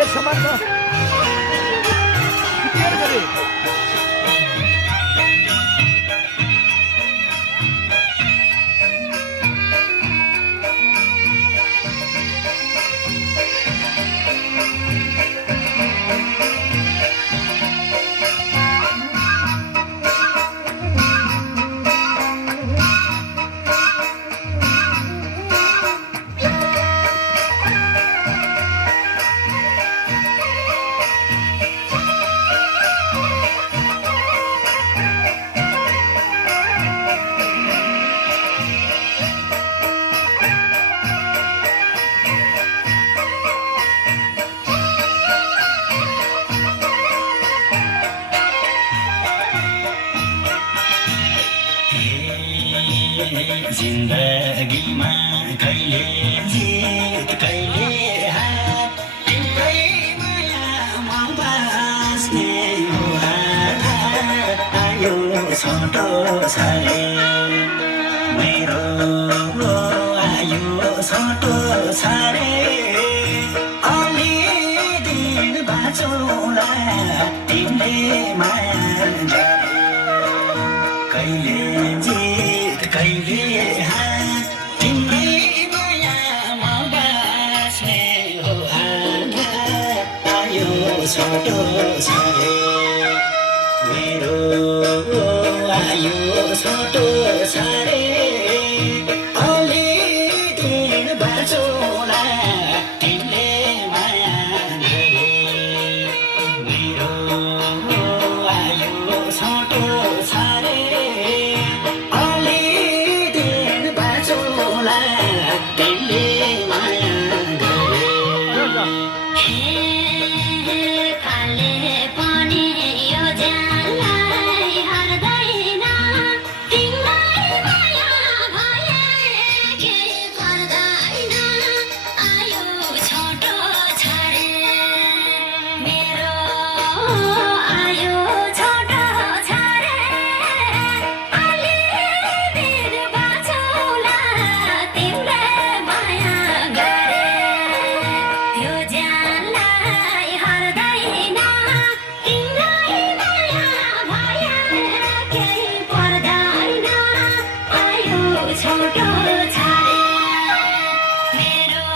एक समान छ क्लियर गरे जिन्दगीमा कहिले जित कहिले हार तिम्रै मायामा बाँच्ने हो आधार आयो छोटो छाडे मेरो आयो छोटो छाडे अलि दिन बाँचौँला तिमीले माया गरे कहिले जित कहिले हार तिम्रै मायामा बाँच्ने हो आधार आयो छोटो छाडे मेरो आयो छोटो छाडे अलि दिन बाँचौँला तिमीले माया गरे मेरो आयो छोटो छाडे अलि दिन बाँचौँला तिमीले माया गरे काले पनि यो ज्यानलाई हर्दैन तिमीलाई माया भए केही पर्दैन आयो छोटो छाडे मेरो आयो छोटो छाडे अलि दिन बाँचौँला तिमीले माया गरे यो ज्यानलाई हर्दैन तिमीलाई माया भए केही पर्दैन आयो छोटो छाडे मेरो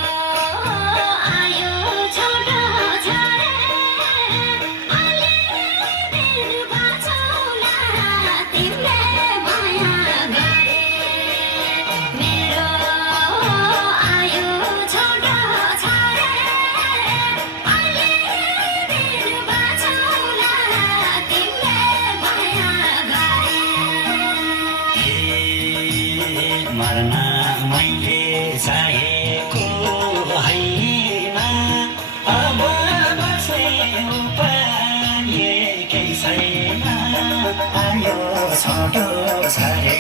आयो छोटो छाडे अलि दिन बाँचौँला तिमीले माया गरे मेरो आयो छोटो छाडे अलि दिन बाँचौँला तिमीले माया गरे मर्न मैले चाहेको होइन अब बस्ने उपाय केही छैन आयो छोटो छाडे